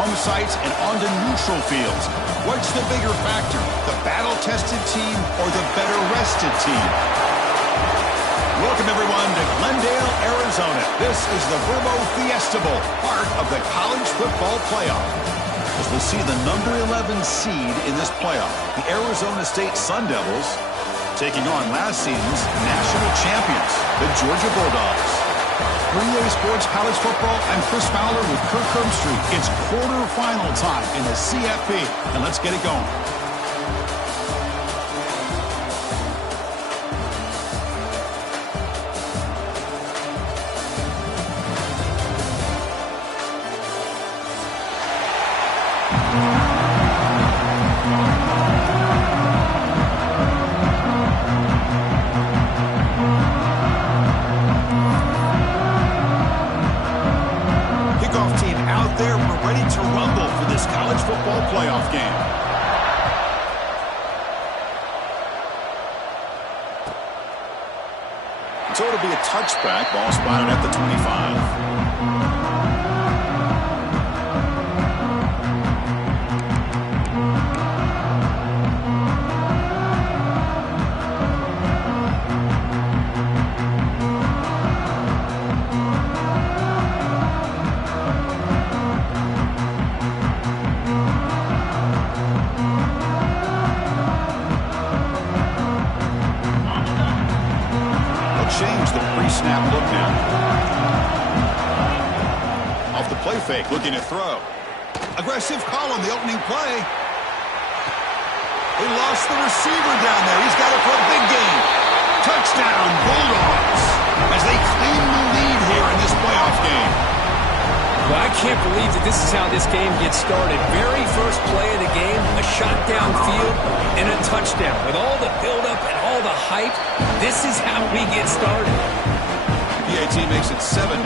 home sites and onto neutral fields. What's the bigger factor, the battle-tested team or the better-rested team? Welcome, everyone, to Glendale, Arizona. This is the Verbo Fiesta Bowl, part of the College Football Playoff. As we'll see the number 11 seed in this playoff, the Arizona State Sun Devils, taking on last season's national champions, the Georgia Bulldogs. For EA Sports College Football, I'm Chris Fowler with Kirk Herbstreit. It's quarterfinal time in the CFP, and let's get it going. Playoff game. So it'll be a touchback, ball spotted at the 25. Snap look now. Off the play fake, looking to throw. Aggressive call on the opening play. They lost the receiver down there. He's got it for a big gain. Touchdown, Bulldogs, as they claim the lead here in this playoff game. Well, I can't believe that this is how this game gets started. Very first play of the game, a shot downfield and a touchdown. With all the buildup and all the hype, this is how we get started. PAT makes it 7-0.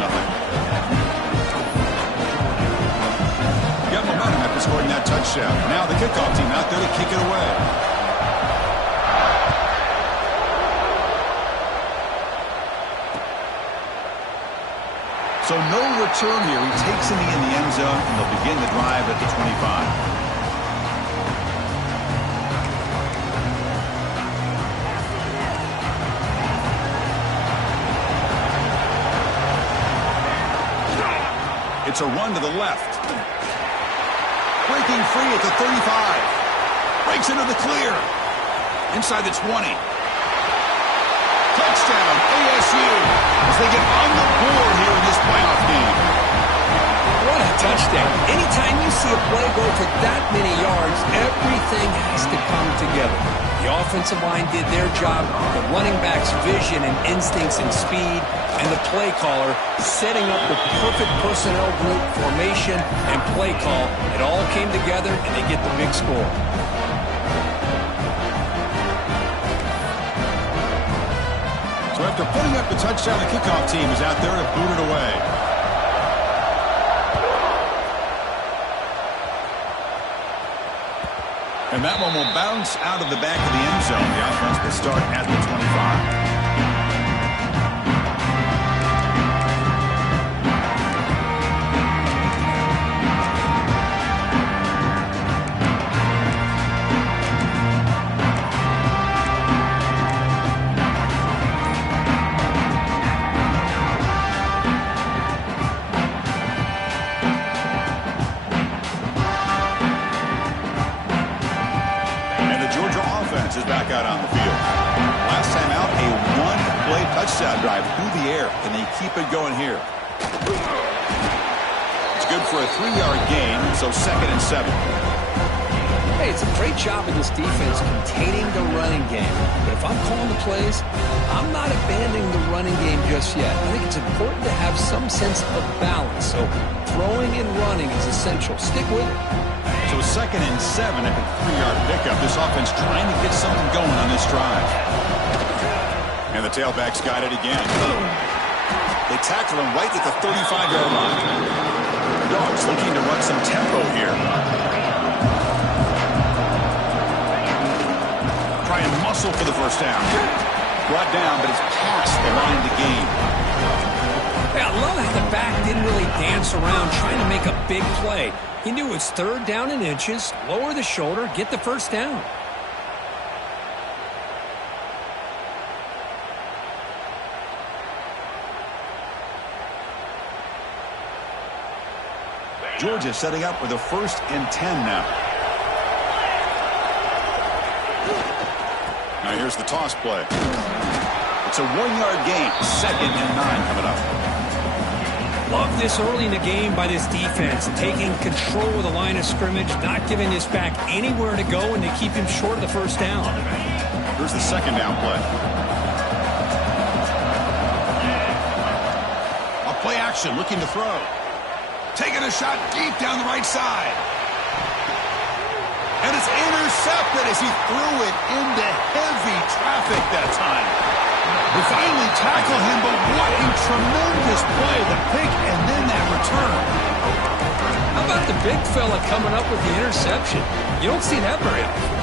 Got momentum after scoring that touchdown. Now the kickoff team out there to kick it away. So no return here. He takes it in the end zone, and they'll begin the drive at the 25. It's a run to the left. Breaking free at the 35. Breaks into the clear. Inside the 20. Touchdown, ASU, as they get on the board here in this playoff game. What a touchdown. Anytime you see a play go for that many yards, everything has to come together. The offensive line did their job, the running back's vision and instincts and speed, and the play caller setting up the perfect personnel group, formation, and play call. It all came together, and they get the big score. So after putting up the touchdown, the kickoff team is out there to boot it away. And that one will bounce out of the back of the end zone. The offense will start at the 25. Is back out on the field. Last time out, a one-play touchdown drive through the air, and they keep it going here. It's good for a 3-yard gain, so 2nd and 7. Hey, it's a great job of this defense containing the running game. But if I'm calling the plays, I'm not abandoning the running game just yet. I think it's important to have some sense of balance. So throwing and running is essential. Stick with it. So 2nd and 7 at the 3-yard pickup. This offense trying to get something going on this drive. And the tailback's got it again. They tackle him right at the 35-yard line. Dogs looking to run some tempo here. Try and muscle for the first down. Brought down, but it's past the line to gain. Yeah, I love how the back didn't really dance around trying to make a big play. He knew it's third down in inches, lower the shoulder, get the first down. Georgia setting up with a 1st and 10 now. Now here's the toss play. It's a 1-yard gain. 2nd and 9 coming up. Love this early in the game by this defense, taking control of the line of scrimmage, not giving this back anywhere to go, and to keep him short of the first down. Here's the 2nd down play. A play action, looking to throw. Taking a shot deep down the right side. And it's intercepted as he threw it into heavy traffic that time. They finally tackle him, but what a tremendous play. The pick and then that return. How about the big fella coming up with the interception? You don't see that very often.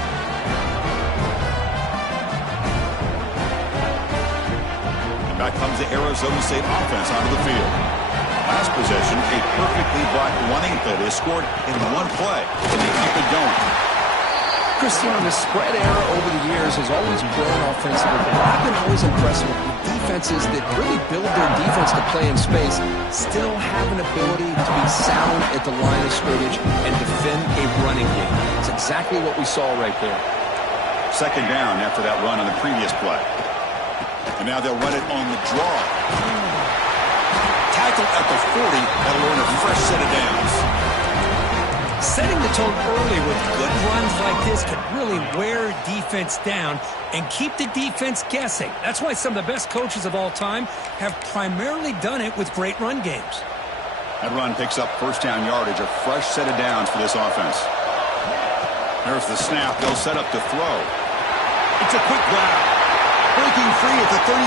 And back comes the Arizona State offense onto the field. Last possession, a perfectly blocked running play. They scored in one play, and they keep it going. Christian, the spread era over the years has always grown offensively, but I've been always impressed with defenses that really build their defense to play in space, still have an ability to be sound at the line of scrimmage and defend a running game. It's exactly what we saw right there. 2nd down after that run on the previous play. And now they'll run it on the draw. Tackled at the 40, that'll earn a fresh set of downs. Setting the tone early with good runs like this can really wear defense down and keep the defense guessing. That's why some of the best coaches of all time have primarily done it with great run games. That run picks up first down yardage, a fresh set of downs for this offense. There's the snap. They'll set up to throw. It's a quick grab. Breaking free at the 35.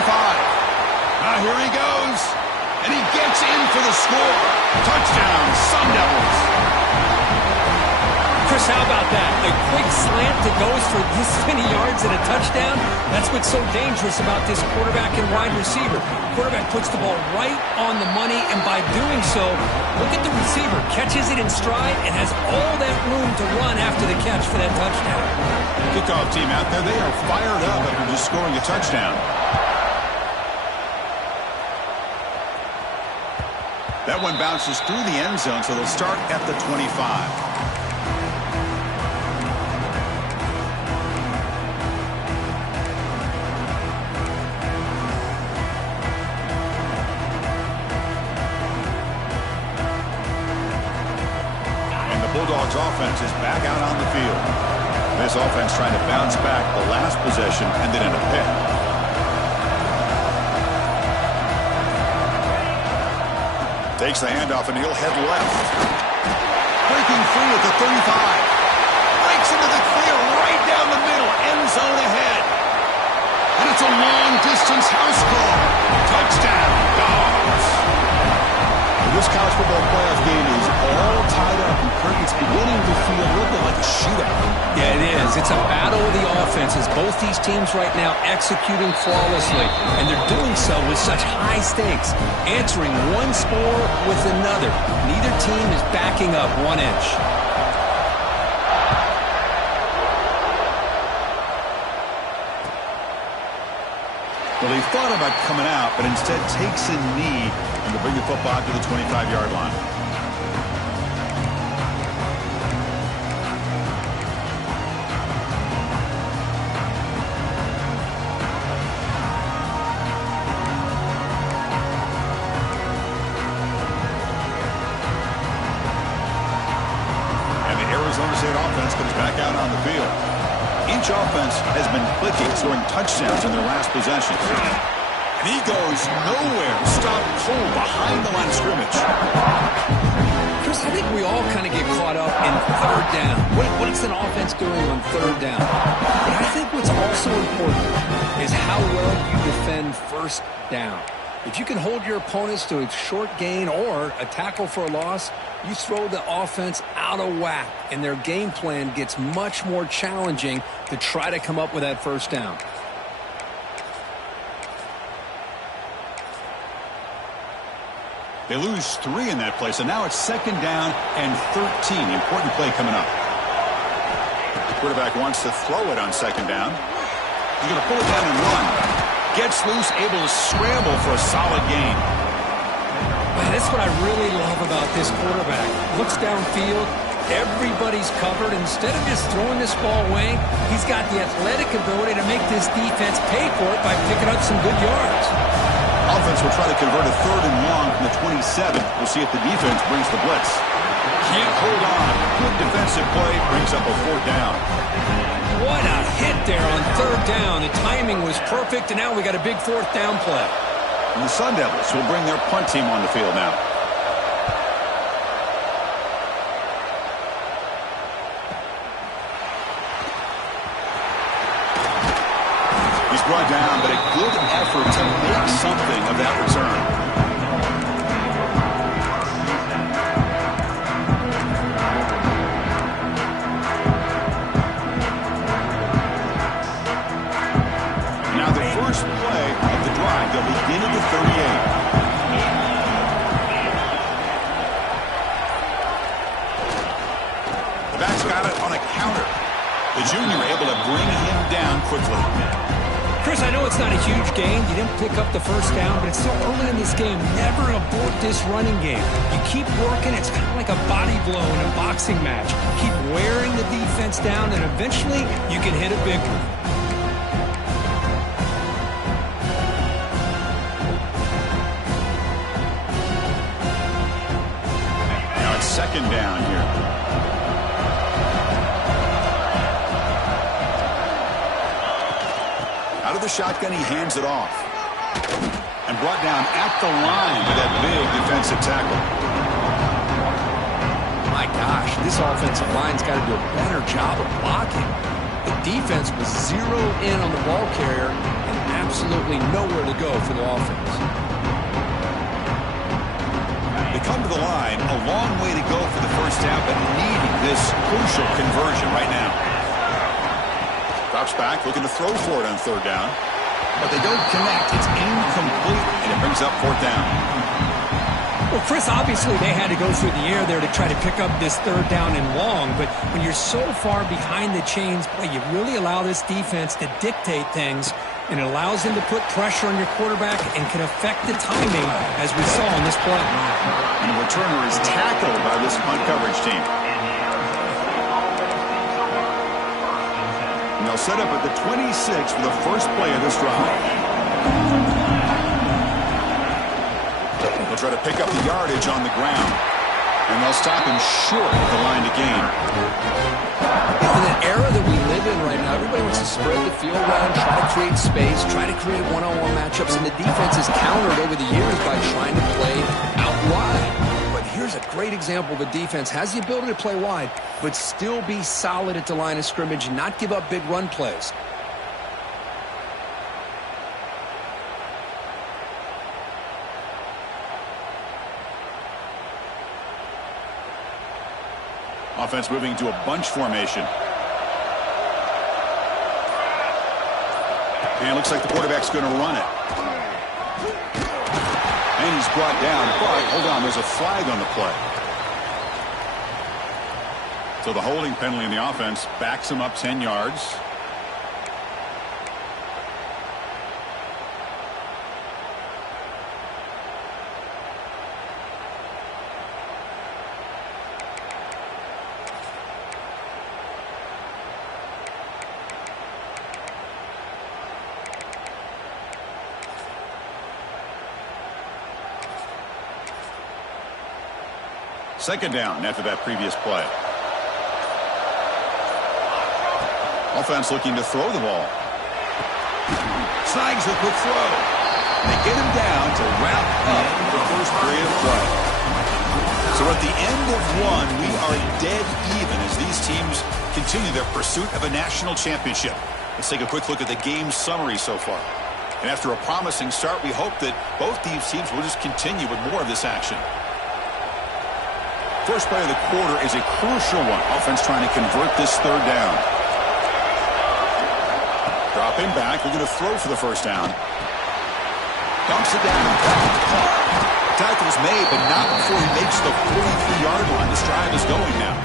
Now here he goes. And he gets in for the score. Touchdown, Sun Devils. Chris, how about that? The quick slant that goes for this many yards and a touchdown, that's what's so dangerous about this quarterback and wide receiver. Quarterback puts the ball right on the money, and by doing so, look at the receiver. Catches it in stride and has all that room to run after the catch for that touchdown. Kickoff team out there, they are fired up after just scoring a touchdown. That one bounces through the end zone, so they'll start at the 25. Bulldogs offense is back out on the field. This offense trying to bounce back the last possession ended in a pick. Takes the handoff and he'll head left. Breaking free at the 35. Breaks into the clear right down the middle. End zone ahead. And it's a long distance house call. Touchdown, Dogs. This college football playoff game is all tied up, and it's beginning to feel a little bit like a shootout. Yeah, it is. It's a battle of the offenses. Both these teams right now executing flawlessly, and they're doing so with such high stakes, answering one score with another. Neither team is backing up 1 inch. Well, he thought about coming out, but instead takes a knee and to bring the football to the 25-yard line. And the Arizona State offense comes back out on the field. Each offense has been clicking, scoring touchdowns in their last possessions. And he goes nowhere. Stopped cold behind the line of scrimmage. Chris, I think we all kind of get caught up in third down. What is an offense doing on third down? But I think what's also important is how well you defend first down. If you can hold your opponents to a short gain or a tackle for a loss, you throw the offense out of whack, and their game plan gets much more challenging to try to come up with that first down. They lose 3 in that play, so now it's 2nd down and 13. Important play coming up. The quarterback wants to throw it on 2nd down. He's going to pull it down and run. Gets loose, able to scramble for a solid gain. Man, that's what I really love about this quarterback. Looks downfield. Everybody's covered. Instead of just throwing this ball away, he's got the athletic ability to make this defense pay for it by picking up some good yards. Offense will try to convert a 3rd and long from the 27. We'll see if the defense brings the blitz. Can't hold on. Good defensive play brings up a 4th down. What a hit there on 3rd down. The timing was perfect, and now we got a big 4th down play. And the Sun Devils will bring their punt team on the field now. He's brought down, but a good effort to make something of that return. Now the first play of the drive, they'll begin at the 38. The back's got it on a counter. The junior able to bring him down quickly. Chris, I know it's not a huge gain. You didn't pick up the 1st down, but it's still early in this game. Never abort this running game. You keep working. It's kind of like a body blow in a boxing match. Keep wearing the defense down, and eventually you can hit a big one. Now it's 2nd down here. Out of the shotgun, he hands it off. And brought down at the line with that big defensive tackle. My gosh, this offensive line's got to do a better job of blocking. The defense was zeroed in on the ball carrier and absolutely nowhere to go for the offense. They come to the line, a long way to go for the 1st down, but needing this crucial conversion right now. Drops back, looking to throw for it on 3rd down. But they don't connect. It's incomplete, and it brings up 4th down. Well, Chris, obviously they had to go through the air there to try to pick up this 3rd down and long. But when you're so far behind the chains, boy, you really allow this defense to dictate things. And it allows them to put pressure on your quarterback and can affect the timing, as we saw on this play. And the returner is tackled by this punt coverage team. And they'll set up at the 26 for the first play of this drive. They'll try to pick up the yardage on the ground. And they'll stop him short of the line to gain. In an era that we live in right now, everybody wants to spread the field around, try to create space, try to create one-on-one matchups, and the defense is countered over the years by trying to play out wide. But here's a great example. The defense has the ability to play wide, but still be solid at the line of scrimmage and not give up big run plays. Offense moving to a bunch formation. And it looks like the quarterback's going to run it. And he's brought down, but hold on, there's a flag on the play. So the holding penalty in the offense backs him up 10 yards. Second down after that previous play. Offense looking to throw the ball. Snags the quick throw. And they get him down to wrap up the first period of play. So at the end of one, we are dead even as these teams continue their pursuit of a national championship. Let's take a quick look at the game summary so far. And after a promising start, we hope that both these teams will just continue with more of this action. First play of the quarter is a crucial one. Offense trying to convert this third down. Drop him back. We're going to throw for the first down. Dumps it down. Tackle's made, but not before he makes the 43-yard line. This drive is going now.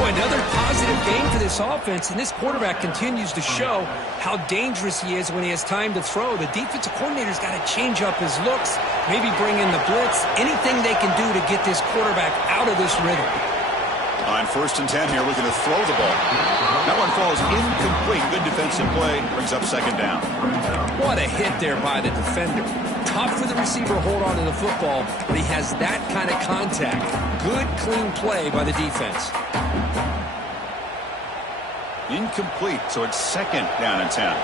Boy, another positive game for this offense, and this quarterback continues to show how dangerous he is when he has time to throw. The defensive coordinator's got to change up his looks, maybe bring in the blitz, anything they can do to get this quarterback out of this rhythm. On 1st and 10 here, looking to throw the ball. That one falls incomplete. Good defensive play. Brings up 2nd down. What a hit there by the defender. Tough for the receiver to hold on to the football, but he has that kind of contact. Good, clean play by the defense. Incomplete, so it's 2nd down and 10.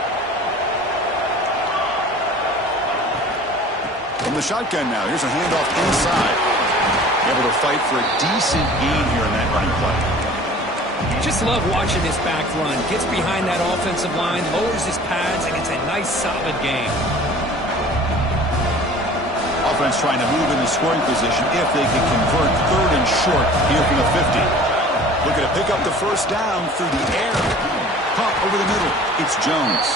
From the shotgun now, here's a handoff inside. Able to fight for a decent gain here in that running play. Just love watching this back run. Gets behind that offensive line, lowers his pads, and it's a nice, solid game. Offense trying to move in the scoring position if they can convert 3rd and short here from the 50. Looking to pick up the 1st down through the air. Pump over the middle. It's Jones.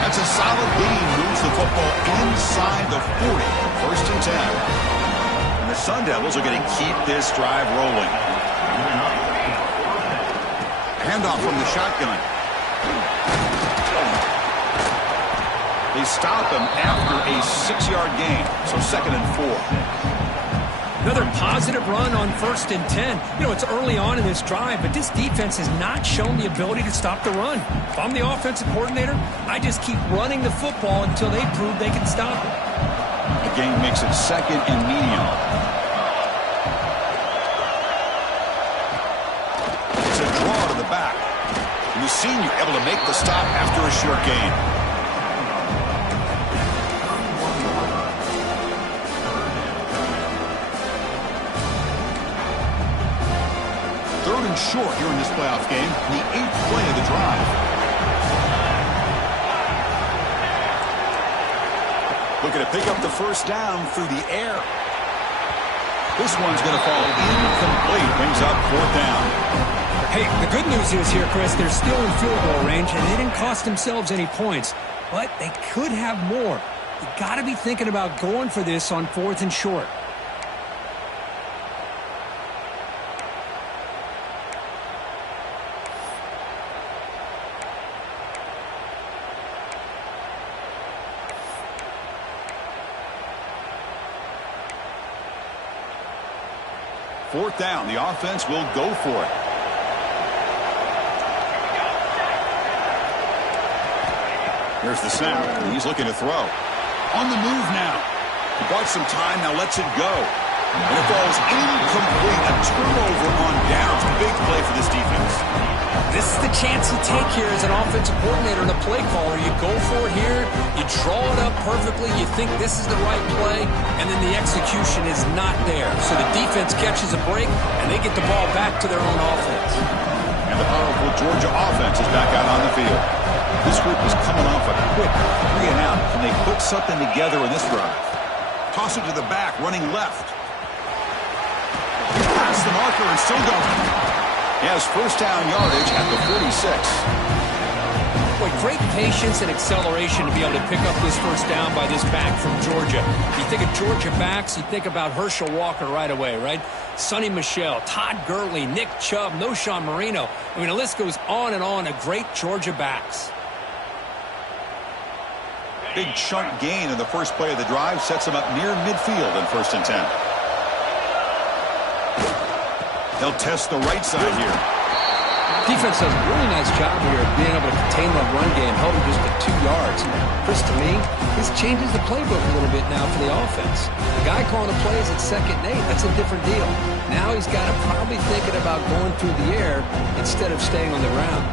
That's a solid gain. Moves the football inside the 40. 1st and 10. The Sun Devils are going to keep this drive rolling. Handoff from the shotgun. They stop him after a 6-yard gain, so 2nd and 4. Another positive run on 1st and 10. You know, it's early on in this drive, but this defense has not shown the ability to stop the run. If I'm the offensive coordinator, I just keep running the football until they prove they can stop it. The game makes it 2nd and medium. It's a draw to the back. And the senior able to make the stop after a short gain. Third and short here in this playoff game. The 8th play of the drive. Looking to pick up the 1st down through the air. This one's going to fall incomplete. Brings up 4th down. Hey, the good news is here, Chris, they're still in field goal range, and they didn't cost themselves any points. But they could have more. You got to be thinking about going for this on 4th and short. Fourth down. The offense will go for it. Here's the snap. And he's looking to throw. On the move now. He bought some time. Now lets it go. And it falls incomplete. A turnover on downs. Big play for this defense. This is the chance you take here as an offensive coordinator and a play caller. You go for it here. You draw it up perfectly. You think this is the right play. And then the execution is not there. So the defense catches a break, and they get the ball back to their own offense. And the powerful Georgia offense is back out on the field. This group is coming off a quick 3 and out. Can they put something together in this drive? Toss it to the back, running left. Past the marker and still going. He has 1st down yardage at the 46. Boy, great patience and acceleration to be able to pick up this 1st down by this back from Georgia. You think of Georgia backs, you think about Herschel Walker right away, right? Sonny Michel, Todd Gurley, Nick Chubb, Noshawn Marino. I mean, the list goes on and on of great Georgia backs. Big chunk gain in the first play of the drive sets him up near midfield in 1st and 10. They'll test the right side here. Defense does a really nice job here of being able to contain that run game, held him just to 2 yards. Chris, to me, this changes the playbook a little bit now for the offense. The guy calling the plays at 2nd and 8, that's a different deal. Now he's got to probably thinking about going through the air instead of staying on the ground.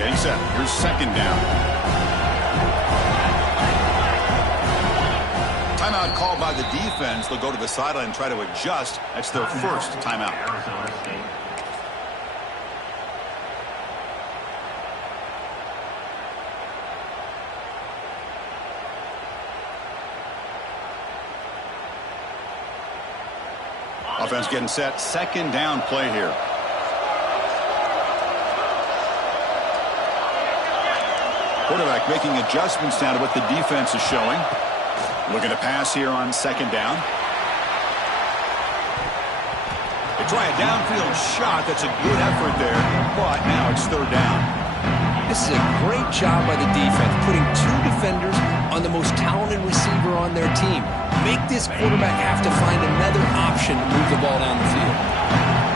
Getting set. Here's 2nd down. Timeout called by the defense. They'll go to the sideline and try to adjust. That's their 1st timeout. Offense getting set. 2nd down play here. Quarterback making adjustments now to what the defense is showing. Looking to pass here on second down. They try a downfield shot. That's a good effort there, but now it's third down. This is a great job by the defense, putting two defenders on the most talented receiver on their team. Make this quarterback have to find another option to move the ball down the field.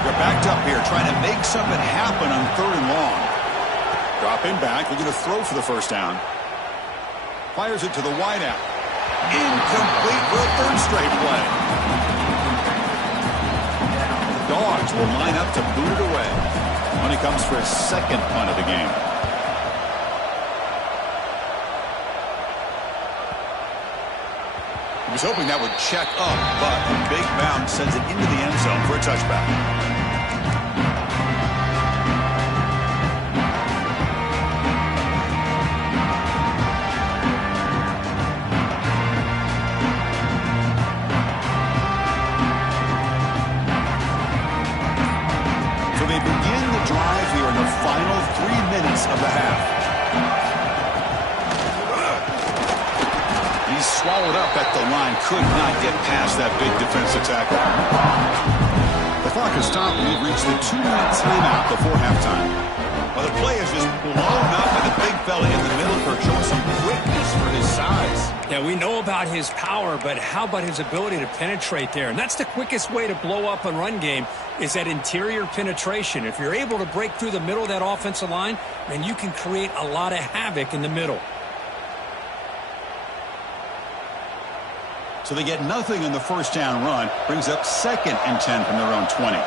They're backed up here, trying to make something happen on third and long. Dropping back, looking to throw for the first down. Fires it to the wideout. Incomplete for a third straight play. The Dogs will line up to boot it away when he comes for his second punt of the game. He was hoping that would check up, but a big bounce sends it into the end zone for a touchback. Final 3 minutes of the half. He's swallowed up at the line. Could not get past that big defensive tackle. The clock has stopped and we've reached the 2-minute timeout before halftime. Well, the play is just blown up by the big fella in the middle for showing some quickness for his size. Yeah, we know about his power, but how about his ability to penetrate there? And that's the quickest way to blow up a run game, is that interior penetration. If you're able to break through the middle of that offensive line, then you can create a lot of havoc in the middle. So they get nothing in the first down run. Brings up 2nd and 10 from their own 20.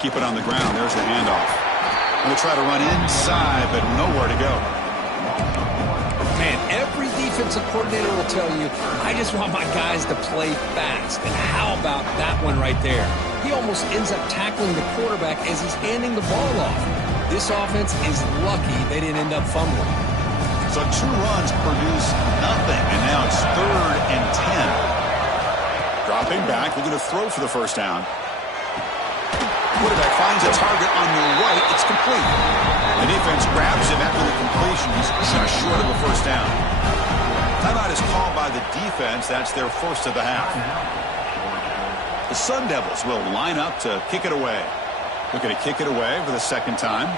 Keep it on the ground. There's the handoff. Going to try to run inside, but nowhere to go. Man, every defensive coordinator will tell you, I just want my guys to play fast. And how about that one right there? He almost ends up tackling the quarterback as he's handing the ball off. This offense is lucky they didn't end up fumbling. So 2 runs produce nothing, and now it's 3rd and 10. Dropping back, looking to throw for the first down. Quarterback finds a target on the right. It's complete. The defense grabs him after the completion. He's just short of a first down. Timeout is called by the defense. That's their first of the half. The Sun Devils will line up to kick it away. Looking to kick it away for the second time.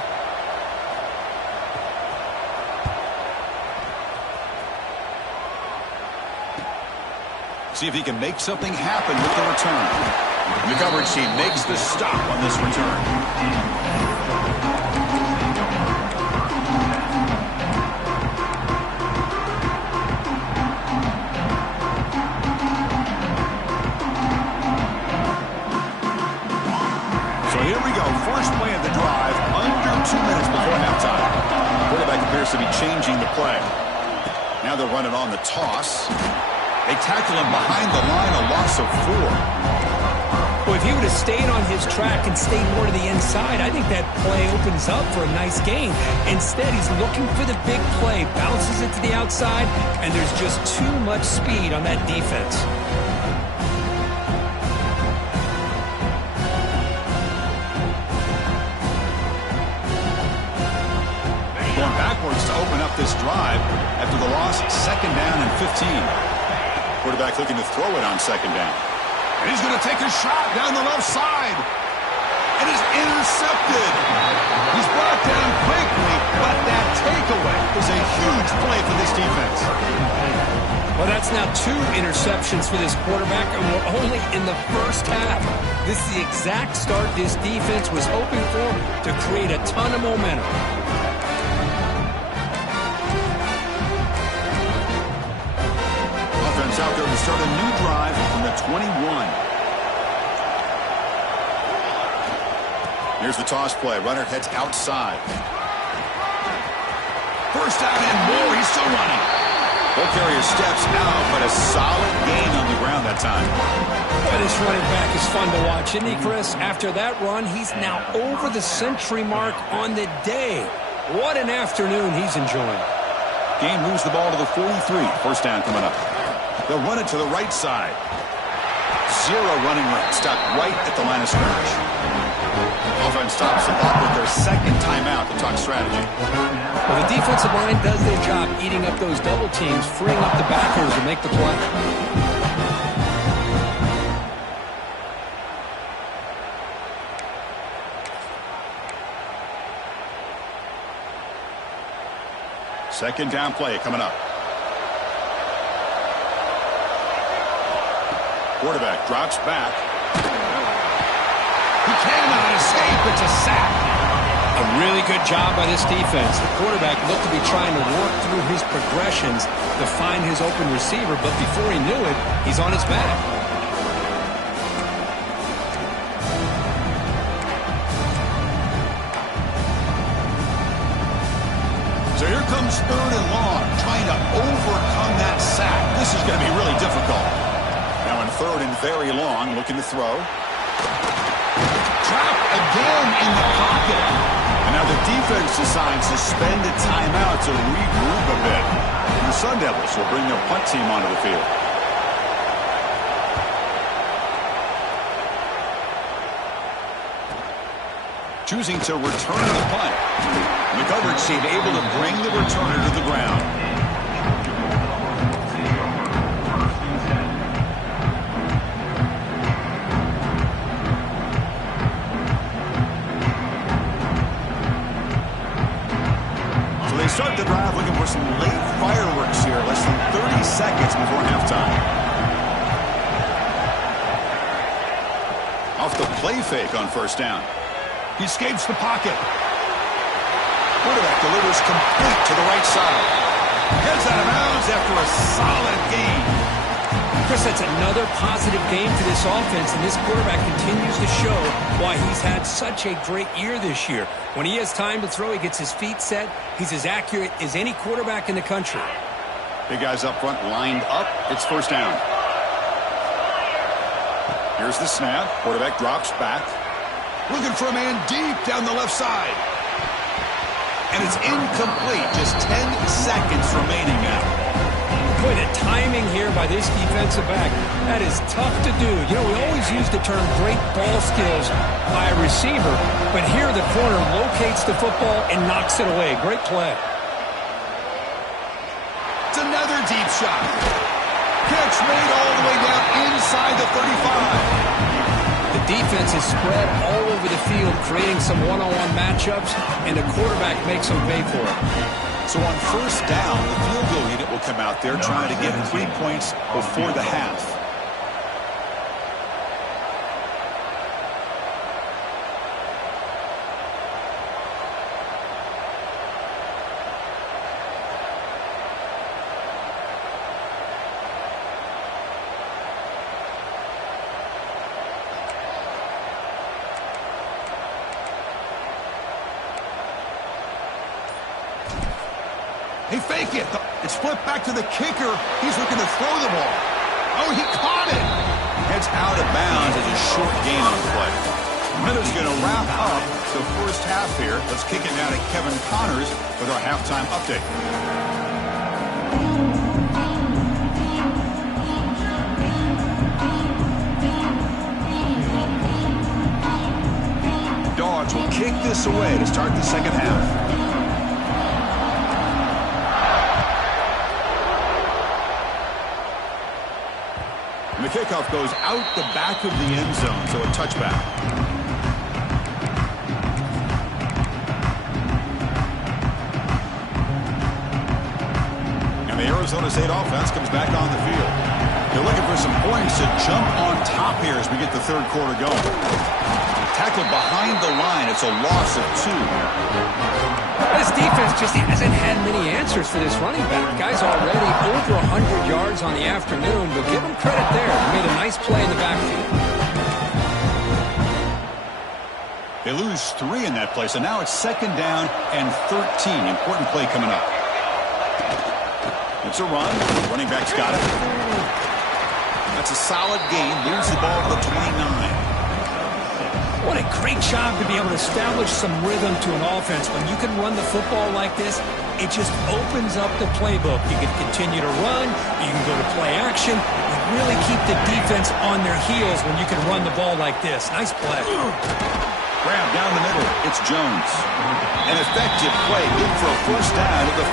See if he can make something happen with the return. The coverage team makes the stop on this return. So here we go. First play of the drive, under 2 minutes before halftime. The quarterback appears to be changing the play. Now they're running on the toss. They tackle him behind the line, a loss of 4. Well, if he would have stayed on his track and stayed more to the inside, I think that play opens up for a nice gain. Instead, he's looking for the big play, bounces it to the outside, and there's just too much speed on that defense. Going backwards to open up this drive after the loss, 2nd down and 15. Quarterback looking to throw it on 2nd down. And he's going to take a shot down the left side. And it's intercepted. He's brought down quickly, but that takeaway is a huge play for this defense. Well, that's now 2 interceptions for this quarterback, and we're only in the first half. This is the exact start this defense was hoping for to create a ton of momentum. Offense out there to start a new drive from the 21. Here's the toss play. Runner heads outside. First down and more. He's still running. Ball carrier steps out, but a solid gain on the ground that time. Boy, this running back is fun to watch, isn't he, Chris? After that run, he's now over the century mark on the day. What an afternoon he's enjoying. Game moves the ball to the 43. First down coming up. They'll run it to the right side. Zero running room. Stopped right at the line of scrimmage. Offense stops the clock with their second timeout to talk strategy. Well, the defensive line does their job eating up those double teams, freeing up the backers to make the play. Second down play coming up. Quarterback drops back. He cannot escape. It's a sack. A really good job by this defense. The quarterback looked to be trying to work through his progressions to find his open receiver, but before he knew it, he's on his back. So here comes third and long, trying to overcome that sack. This is going to be really difficult. Now in third and very long, looking to throw. Trap again in the pocket. And now the defense decides to spend a timeout to regroup a bit. And the Sun Devils will bring their punt team onto the field. Choosing to return the punt. And the coverage team able to bring the returner to the ground. So they start the drive looking for some late fireworks here. Less than 30 seconds before halftime. Off the play fake on first down. He escapes the pocket. Quarterback delivers complete to the right side. Gets out of bounds after a solid gain. Chris, that's another positive game for this offense, and this quarterback continues to show why he's had such a great year this year. When he has time to throw, he gets his feet set. He's as accurate as any quarterback in the country. Big guys up front lined up. It's first down. Here's the snap. Quarterback drops back. Looking for a man deep down the left side. And it's incomplete. Just 10 seconds remaining now. Boy, the timing here by this defensive back, that is tough to do. You know, we always use the term great ball skills by a receiver, but here the corner locates the football and knocks it away. Great play. It's another deep shot. Catch made all the way down inside the 35. The defense is spread all over the field, creating some one-on-one matchups, and the quarterback makes them pay for it. So on first down, the field goal unit will come out there trying to get 3 points before the half. They fake it. It's flipped back to the kicker. He's looking to throw the ball. Oh, he caught it. Heads out of bounds as a short gain on the play. Minutes going to wrap up the first half here. Let's kick it now to Kevin Connors with our halftime update. Dogs will kick this away to start the second half. And the kickoff goes out the back of the end zone, so a touchback. And the Arizona State offense comes back on the field. They're looking for some points to jump on top here as we get the third quarter going. Tackled behind the line. It's a loss of 2. This defense just hasn't had many answers for this running back. Guy's already over 100 yards on the afternoon, but give him credit there. He made a nice play in the backfield. They lose 3 in that play, so now it's second down and 13. Important play coming up. It's a run. Running back's got it. That's a solid gain. Moves the ball to the 29. What a great job to be able to establish some rhythm to an offense. When you can run the football like this, it just opens up the playbook. You can continue to run. You can go to play action. You really keep the defense on their heels when you can run the ball like this. Nice play. Grab down the middle. It's Jones. An effective play. Good for a first down at the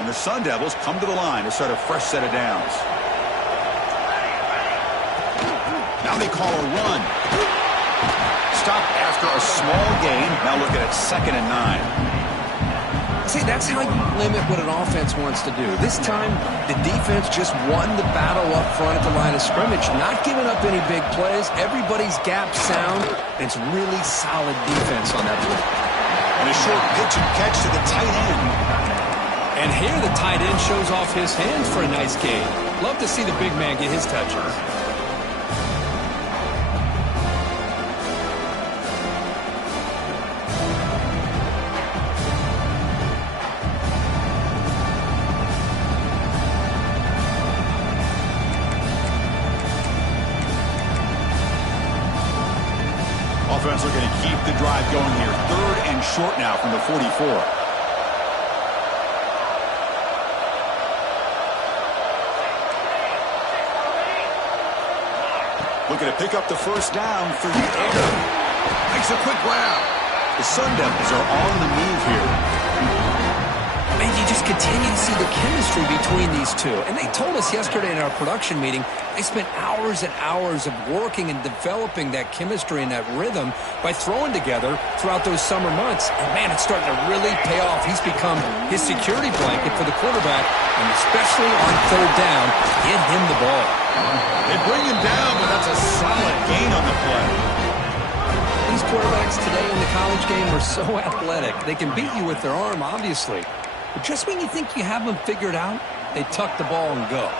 35. And the Sun Devils come to the line to start a fresh set of downs. Now they call a run. Stop after a small gain. Now looking at 2nd and 9. See, that's how you limit what an offense wants to do. This time, the defense just won the battle up front at the line of scrimmage, not giving up any big plays. Everybody's gap sound. It's really solid defense on that play. And a short pitch and catch to the tight end. And here the tight end shows off his hands for a nice gain. Love to see the big man get his touches. Offense looking to keep the drive going here. 3rd and short now from the 44. Looking to pick up the first down through the air. Makes a quick grab. The Sun Devils are on the move here. Man, you just continue to see the chemistry between these two. And they told us yesterday in our production meeting, they spent hours and hours of working and developing that chemistry and that rhythm by throwing together throughout those summer months. And, man, it's starting to really pay off. He's become his security blanket for the quarterback, and especially on 3rd down, get him the ball. They bring him down, but that's a solid gain on the play. These quarterbacks today in the college game are so athletic. They can beat you with their arm, obviously. But just when you think you have them figured out, they tuck the ball and go.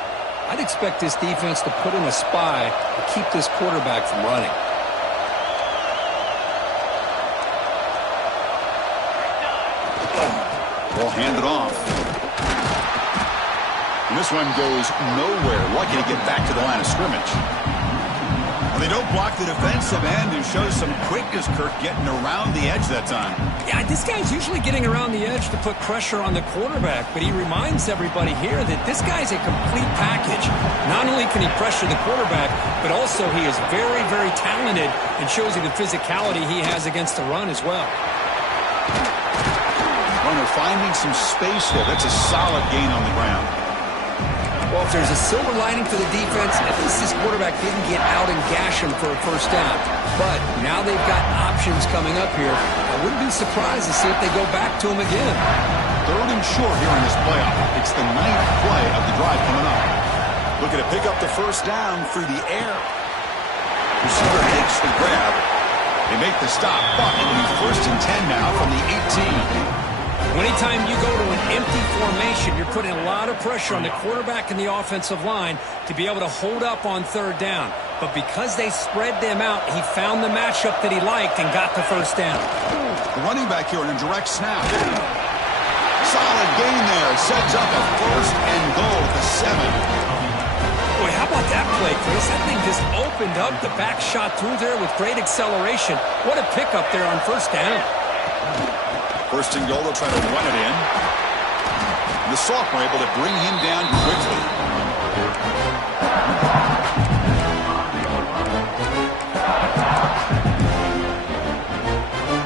I'd expect this defense to put in a spy to keep this quarterback from running. Ball handed off. And this one goes nowhere. Lucky to get back to the line of scrimmage. Well, they don't block the defensive end and show some quickness, Kirk, getting around the edge that time. Yeah, this guy's usually getting around the edge to put pressure on the quarterback, but he reminds everybody here that this guy's a complete package. Not only can he pressure the quarterback, but also he is very, very talented and shows you the physicality he has against the run as well. Runner finding some space there. That's a solid gain on the ground. Well, if there's a silver lining for the defense, at least this quarterback didn't get out and gash him for a first down. But now they've got options coming up here. I wouldn't be surprised to see if they go back to him again. 3rd and short here in this playoff. It's the 9th play of the drive coming up. Looking to pick up the first down through the air. Receiver makes the grab. They make the stop, but it'll be 1st and 10 now from the 18. Anytime you go to an empty formation, you're putting a lot of pressure on the quarterback and the offensive line to be able to hold up on 3rd down. But because they spread them out, he found the matchup that he liked and got the first down. The running back here in a direct snap. Solid gain there. Sets up a 1st and goal at the 7. Boy, how about that play, Chris? That thing just opened up. The back shot through there with great acceleration. What a pickup there on 1st down. 1st and goal, they'll try to run it in. The sophomore able to bring him down quickly.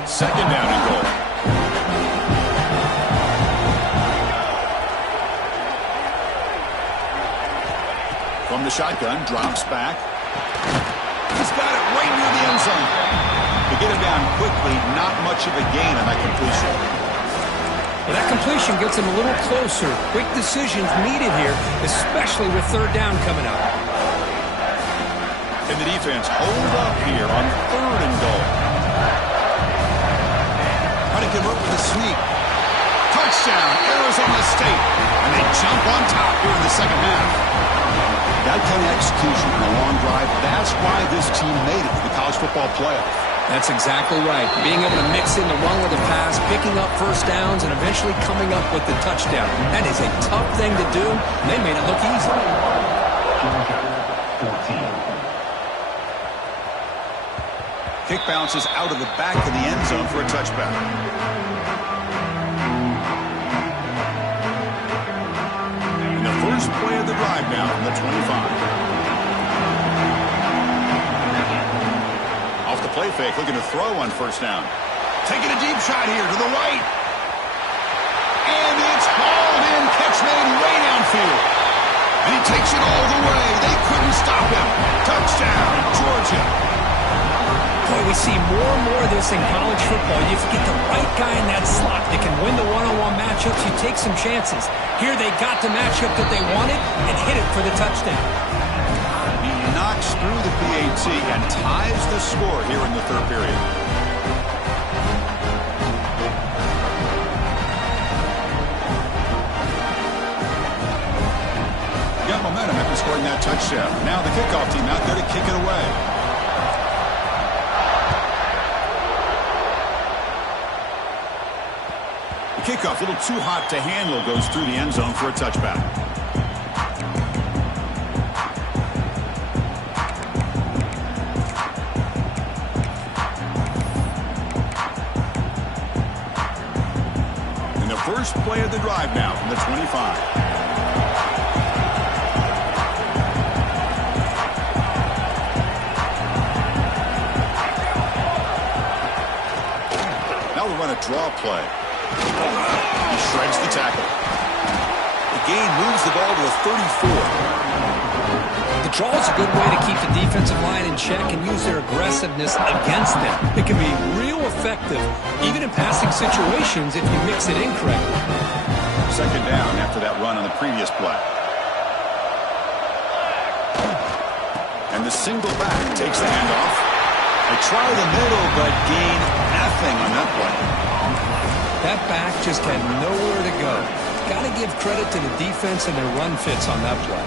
Second down and goal. From the shotgun, drops back. He's got it right near the end zone. To get him down quickly, not much of a gain on that completion. Well, that completion gets him a little closer. Quick decisions needed here, especially with 3rd down coming up. And the defense hold up here on 3rd and goal. Trying to convert with a sweep. Touchdown, Arizona State. And they jump on top here in the second half. That kind of execution in a long drive, that's why this team made it to the college football playoff. That's exactly right. Being able to mix in the run with the pass, picking up first downs, and eventually coming up with the touchdown. That is a tough thing to do, and they made it look easy. bounces out of the back of the end zone for a touchback. And the first play of the drive now from the 25. Off the play fake, looking to throw on first down. Taking a deep shot here to the right. And it's hauled in, catch made way downfield. And he takes it all the way. They couldn't stop him. Touchdown, Georgia. Boy, we see more and more of this in college football. If you get the right guy in that slot that can win the one-on-one matchups, you take some chances. Here they got the matchup that they wanted and hit it for the touchdown. He knocks through the PAT and ties the score here in the third period. Got momentum after scoring that touchdown. Now the kickoff team out there to kick it away. The kickoff, a little too hot to handle, goes through the end zone for a touchback. And the first play of the drive now from the 25. Run a draw play. He shreds the tackle. The gain moves the ball to a 34. The draw is a good way to keep the defensive line in check and use their aggressiveness against them. It can be real effective, even in passing situations, if you mix it incorrectly. Second down after that run on the previous play. And the single back takes the handoff. They try the middle, but gain nothing on that play. That back just had nowhere to go. Got to give credit to the defense and their run fits on that play.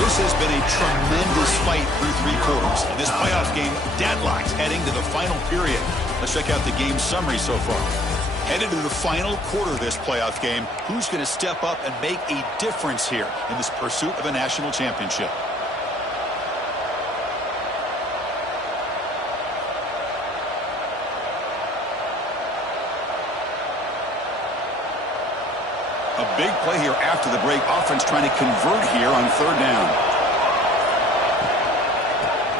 This has been a tremendous fight through three quarters. In this playoff game, deadlocked heading to the final period. Let's check out the game summary so far. Headed to the final quarter of this playoff game, who's going to step up and make a difference here in this pursuit of a national championship? A big play here after the break. Offense trying to convert here on third down.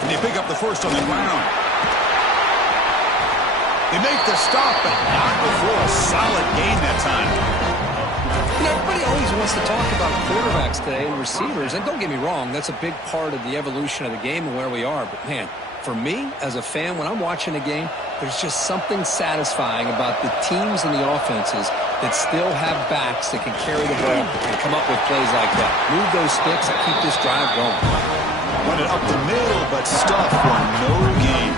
And they pick up the first on the ground. They make the stop, but not before a solid gain that time. You know, everybody always wants to talk about quarterbacks today and receivers, and don't get me wrong, that's a big part of the evolution of the game and where we are. But, man, for me, as a fan, when I'm watching a game, there's just something satisfying about the teams and the offenses that still have backs that can carry the ball and come up with plays like that. Move those sticks and keep this drive going. Run it up the middle, but stuff for no gain.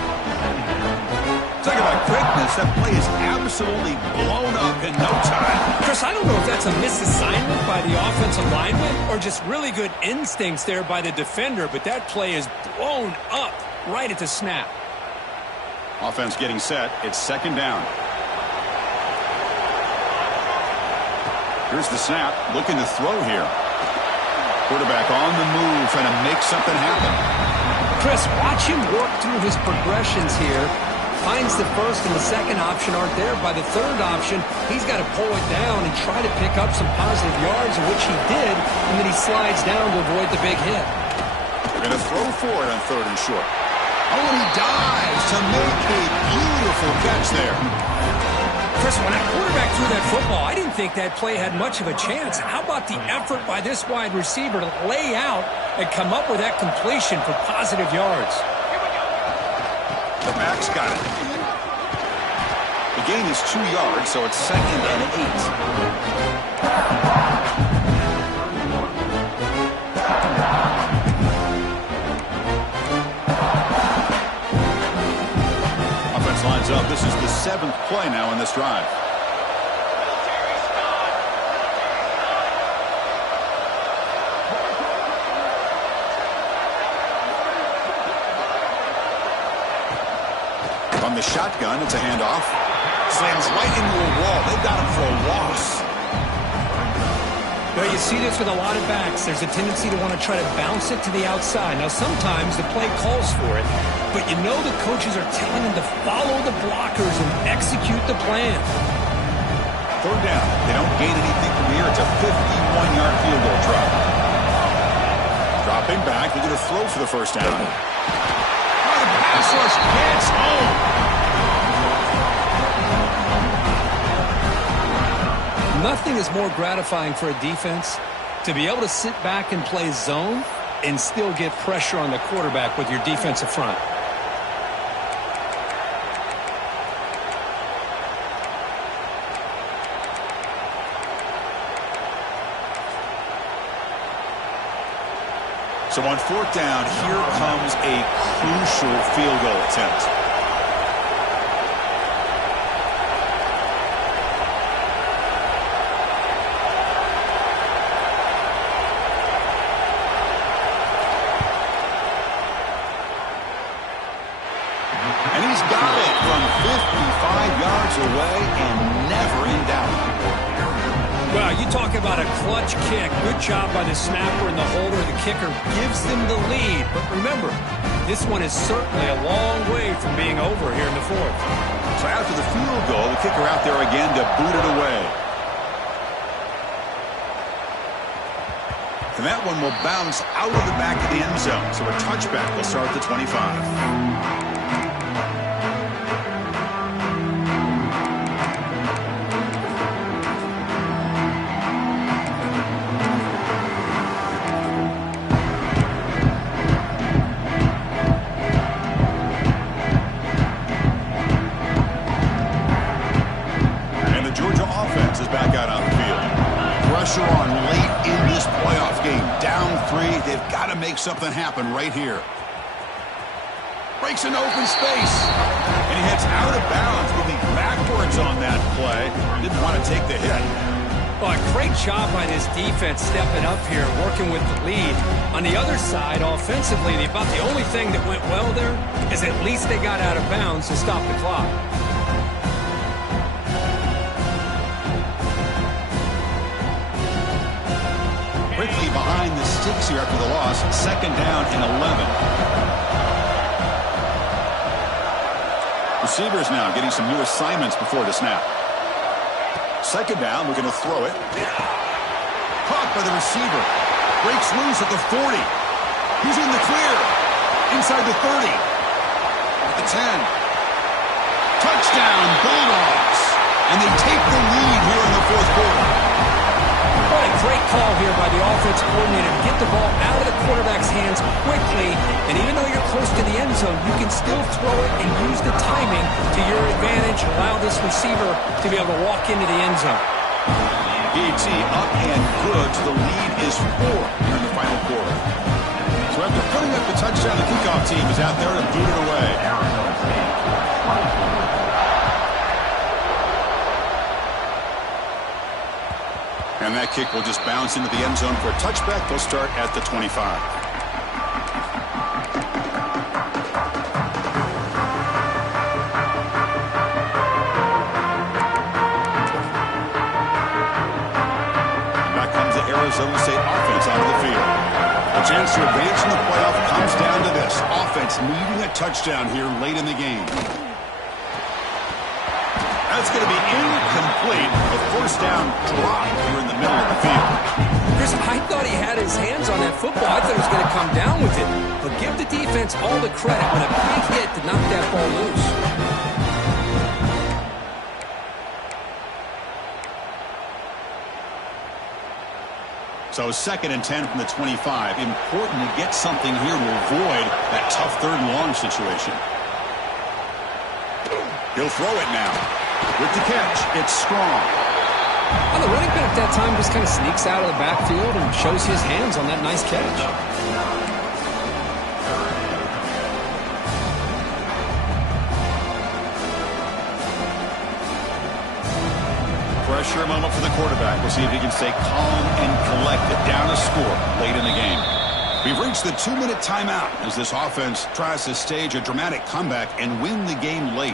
Talk about quickness. That play is absolutely blown up in no time. Chris, I don't know if that's a misassignment by the offensive lineman or just really good instincts there by the defender, but that play is blown up right at the snap. Offense getting set. It's second down. Here's the snap. Looking to throw here. Quarterback on the move, trying to make something happen. Chris, watch him work through his progressions here. Finds the first and the second option aren't there. By the third option, he's got to pull it down and try to pick up some positive yards, which he did, and then he slides down to avoid the big hit. They're going to throw for it on third and short. Oh, and he dives to make a beautiful catch there. Chris, when that quarterback threw that football, I didn't think that play had much of a chance. How about the effort by this wide receiver to lay out and come up with that completion for positive yards? The back's got it. The gain is 2 yards, so it's second and 8. Offense lines up. This is the 7th play now in this drive. On the shotgun, it's a handoff. Slams right into a wall. They've got him for a loss. Well, you see this with a lot of backs. There's a tendency to want to try to bounce it to the outside. Now, sometimes the play calls for it, but you know the coaches are telling them to follow the blockers and execute the plan. Third down. They don't gain anything from here. It's a 51-yard field goal try. Dropping back. They're going to throw for the first down. Oh, the pass rush gets home. Nothing is more gratifying for a defense to be able to sit back and play zone and still get pressure on the quarterback with your defensive front. So on fourth down, here comes a crucial field goal attempt. And he's got it from 55 yards away and never in doubt. Well, you talk about a clutch kick. Good job by the snapper and the holder. The kicker gives them the lead. But remember, this one is certainly a long way from being over here in the fourth. So after the field goal, the kicker out there again to boot it away. And that one will bounce out of the back of the end zone. So a touchback will start at the 25. On late in this playoff game. Down 3. They've got to make something happen right here. Breaks an open space. And he heads out of bounds, moving backwards on that play. Didn't want to take the hit. Well, a great job by this defense stepping up here, working with the lead. On the other side, offensively, about the only thing that went well there is at least they got out of bounds to stop the clock. Quickly behind the sticks here after the loss. Second down and 11. Receivers now getting some new assignments before the snap. Second down, we're going to throw it. Caught by the receiver. Breaks loose at the 40. He's in the clear. Inside the 30. At the 10. Touchdown, Bulldogs. And they take the lead here in the fourth quarter. What a great call here by the offensive coordinator to get the ball out of the quarterback's hands quickly. And even though you're close to the end zone, you can still throw it and use the timing to your advantage. Allow this receiver to be able to walk into the end zone. PAT up and good. The lead is 4 here in the final quarter. So after putting up the touchdown, the kickoff team is out there to boot it away. And that kick will just bounce into the end zone for a touchback. They'll start at the 25. Back comes the Arizona State offense out of the field. A chance to advance in the playoff comes down to this. Offense needing a touchdown here late in the game. That's going to be incomplete. A first down drop here in the middle of the field. Chris, I thought he had his hands on that football. I thought he was going to come down with it. But give the defense all the credit when a big hit to knock that ball loose. So 2nd and 10 from the 25. Important to get something here to avoid that tough 3rd and long situation. He'll throw it now. With the catch, it's Strong. Well, the running back that time just kind of sneaks out of the backfield and shows his hands on that nice catch. Pressure moment for the quarterback. We'll see if he can stay calm and collected. Down a score late in the game. We've reached the 2-minute timeout as this offense tries to stage a dramatic comeback and win the game late.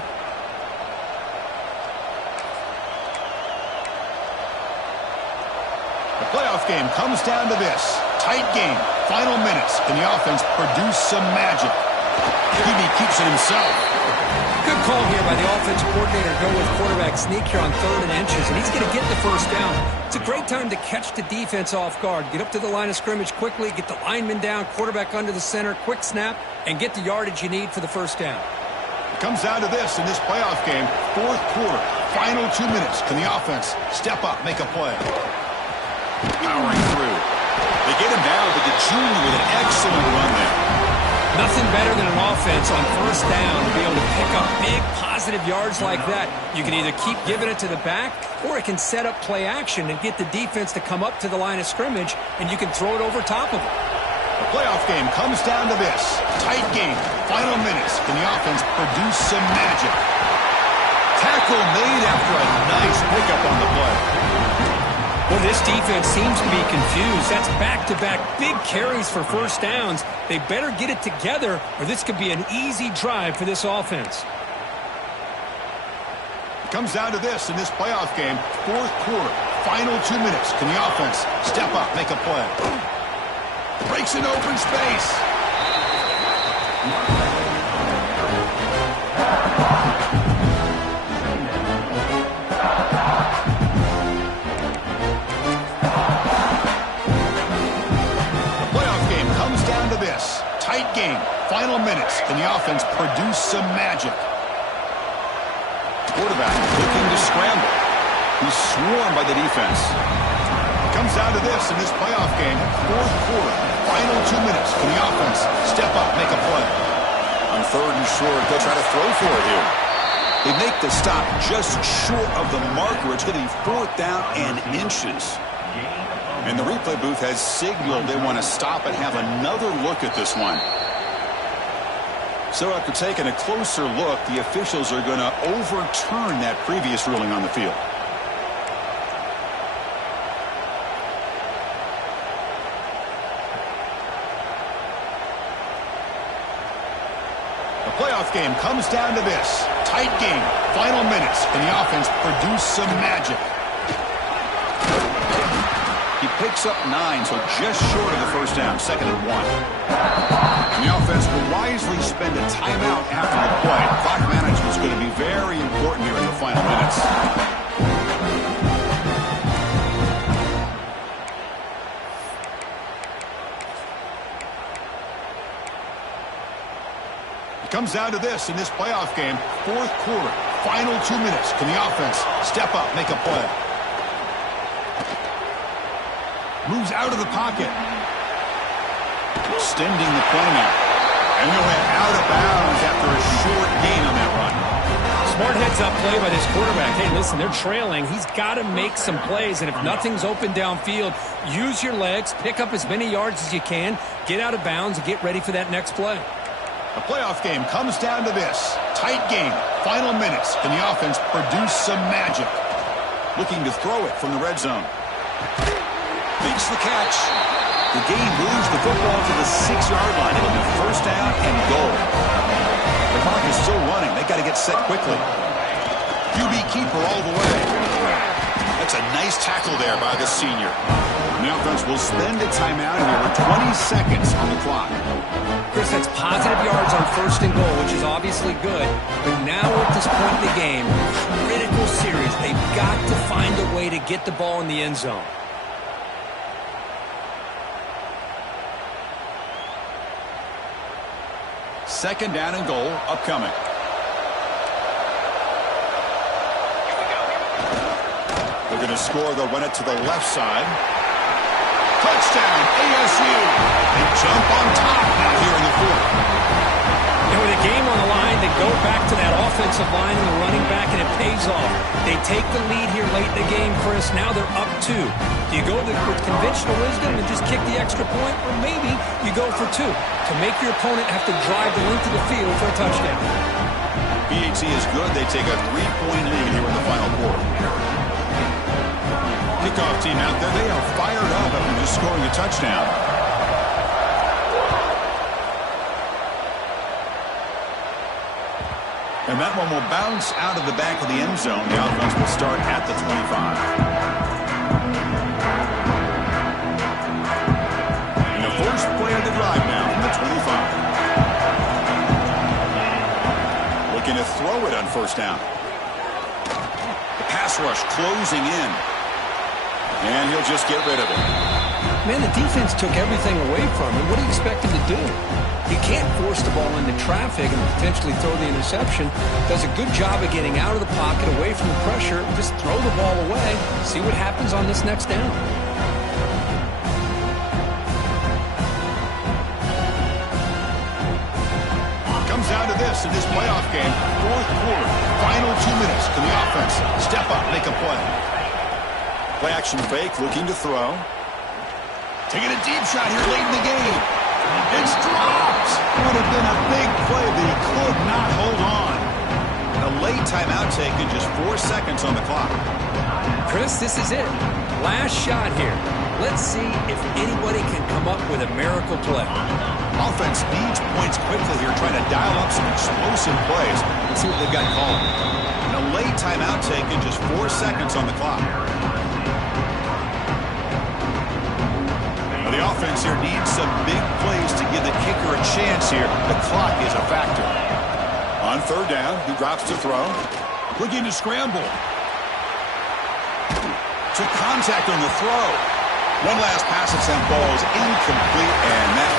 The playoff game comes down to this. Tight game. Final minutes. Can the offense produce some magic? QB keeps it himself. Good call here by the offensive coordinator. Go with quarterback sneak here on 3rd and inches, and he's going to get the first down. It's a great time to catch the defense off guard. Get up to the line of scrimmage quickly, get the lineman down, quarterback under the center, quick snap, and get the yardage you need for the first down. It comes down to this in this playoff game. 4th quarter, final 2 minutes. Can the offense step up, make a play? Powering through. They get him down, but the junior with an excellent run there. Nothing better than an offense on first down to be able to pick up big positive yards like that. You can either keep giving it to the back, or it can set up play action and get the defense to come up to the line of scrimmage, and you can throw it over top of it. The playoff game comes down to this. Tight game. Final minutes. Can the offense produce some magic? Tackle made after a nice pickup on the play. Well, this defense seems to be confused. That's back-to-back big carries for first downs. They better get it together, or this could be an easy drive for this offense. It comes down to this in this playoff game. 4th quarter, final 2 minutes. Can the offense step up, make a play? Breaks in open space. Tight game. Final minutes. Can the offense produce some magic? Quarterback looking to scramble. He's swarmed by the defense. Comes down to this in this playoff game. 4th quarter. Final 2 minutes. Can the offense step up, make a play? On 3rd and short, they'll try to throw for it here. They make the stop just short of the marker. It's going to be 4th down and inches. And the replay booth has signaled they want to stop and have another look at this one. So after taking a closer look, the officials are going to overturn that previous ruling on the field. The playoff game comes down to this. Tight game. Final minutes. Can the offense produce some magic? He picks up 9, so just short of the first down, 2nd and 1. And the offense will wisely spend a timeout after the play. Clock management is going to be very important here in the final minutes. It comes down to this in this playoff game. 4th quarter, final 2 minutes. Can the offense step up, make a play? Moves out of the pocket. Extending the play now. And he went out of bounds after a short gain on that run. Smart heads-up play by this quarterback. Hey, listen, they're trailing. He's got to make some plays, and if nothing's open downfield, use your legs, pick up as many yards as you can, get out of bounds, and get ready for that next play. The playoff game comes down to this. Tight game. Final minutes. Can the offense produce some magic? Looking to throw it from the red zone. Makes the catch. The game moves the football to the 6-yard line. It'll be first down and goal. The clock is still running. They got to get set quickly. QB keeper all the way. That's a nice tackle there by the senior. And the offense will spend a timeout here with 20 seconds on the clock. Chris, that's positive yards on 1st and goal, which is obviously good. But now at this point in the game, critical series. They've got to find a way to get the ball in the end zone. Second down and goal upcoming. They're going to score. They'll run it to the left side. Touchdown, ASU. They jump on top now here in the 4th. And with a game on the line, they go back to that offensive line and the running back, and it pays off. They take the lead here late in the game, Chris. Now they're up 2. Do you go with conventional wisdom and just kick the extra point, or maybe you go for 2 to make your opponent have to drive the length of the field for a touchdown? BAT is good. They take a 3-point lead here in the final quarter. Kickoff team out there. They are fired up after just scoring a touchdown. And that one will bounce out of the back of the end zone. The offense will start at the 25. And the first play of the drive now from the 25. Looking to throw it on first down. The pass rush closing in. And he'll just get rid of it. Man, the defense took everything away from him. What do you expect him to do? You can't force the ball into traffic and potentially throw the interception. Does a good job of getting out of the pocket, away from the pressure. Just throw the ball away. See what happens on this next down. Comes down to this in this playoff game. Fourth quarter, final 2 minutes. Can the offense step up, make a play? Play action fake, looking to throw. Taking a deep shot here late in the game. It's dropped. Would have been a big play, but he could not hold on. A late timeout taken, just 4 seconds on the clock. Chris, this is it. Last shot here. Let's see if anybody can come up with a miracle play. Offense needs points quickly here, trying to dial up some explosive plays. Let's see what they've got called. A late timeout taken, just 4 seconds on the clock. The offense here needs some big plays to give the kicker a chance here. The clock is a factor. On third down, he drops to throw. Looking to scramble. Took contact on the throw. One last pass at that ball is incomplete, and that